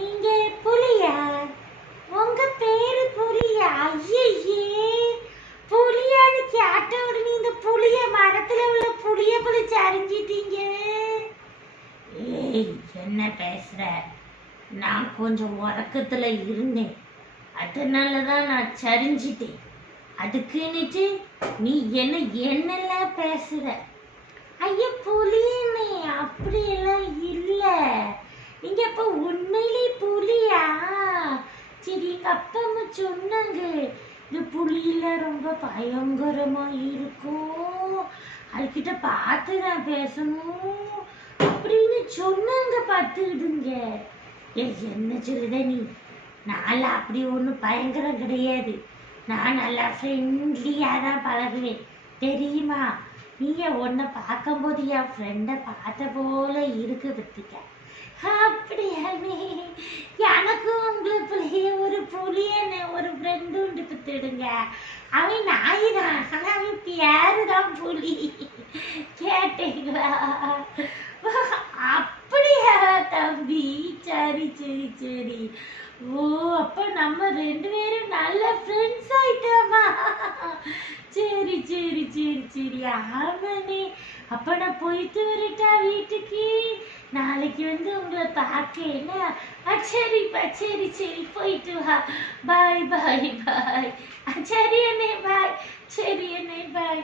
நீங்க புலியா? உங்க பேரு புலியா? ஐயே, புலியான்னு கேட்ட உடனே இந்த புளிய மரத்துல உள்ள புளிய புளிச்சு அறிஞ்சிட்டீங்க. ஏய், என்ன பேசுற? நான் கொஞ்சம் உறக்கத்துல இருந்தேன், அதனாலதான் நான் சரிஞ்சிட்டேன். அதுக்குன்னுட்டு நீ என்னெல்லாம் பேசுற? ஐயா புலியுமே அப்படியெல்லாம் இல்ல. நீங்க அப்ப உண்மையிலே புலியா? சரி, எங்க அப்பா அம்மா சொன்னாங்க இந்த புலியில ரொம்ப பயங்கரமா இருக்கும், அதுகிட்ட பார்த்து நான் பேசணும் அப்படின்னு சொன்னாங்க. பார்த்துக்கிடுங்க. என்ன சொல்லுத நீ? நான் அப்படி ஒன்றும் பயங்கரம் கிடையாது. நான் நல்லா ஃப்ரெண்ட்லியாக தான் பழகுவேன், தெரியுமா? நீங்க உன்னை பார்க்கும்போது என் ஃப்ரெண்டை பார்த்த போல இருக்கு பத்திக்க. அப்படியானே? எனக்கும் உங்களுக்குள்ளேயே ஒரு புலியனை ஒரு ஃப்ரெண்டு உண்டு பத்துடுங்க. அவன் நாய் தான், ஆனால் அவன் பேரு தான் புலி. கேட்டீங்களா? அப்படியா தம்பி? சரி சரி சரி. ஓ, அப்ப நம்ம ரெண்டு பேரும் நல்ல ஃப்ரெண்ட்ஸ் ஆயிட்டோமா? சரி சரி சரி சரி. ஆமாண்ணே, அப்ப நான் போயிட்டு வரட்டா வீட்டுக்கு? நாளைக்கு வந்து உங்களை பார்க்கல. சரிப்பா, சரி சரி, போயிட்டு வா. பாய் பாய் பாய். சரி அண்ணே, பாய். சரி அண்ணே, பாய்.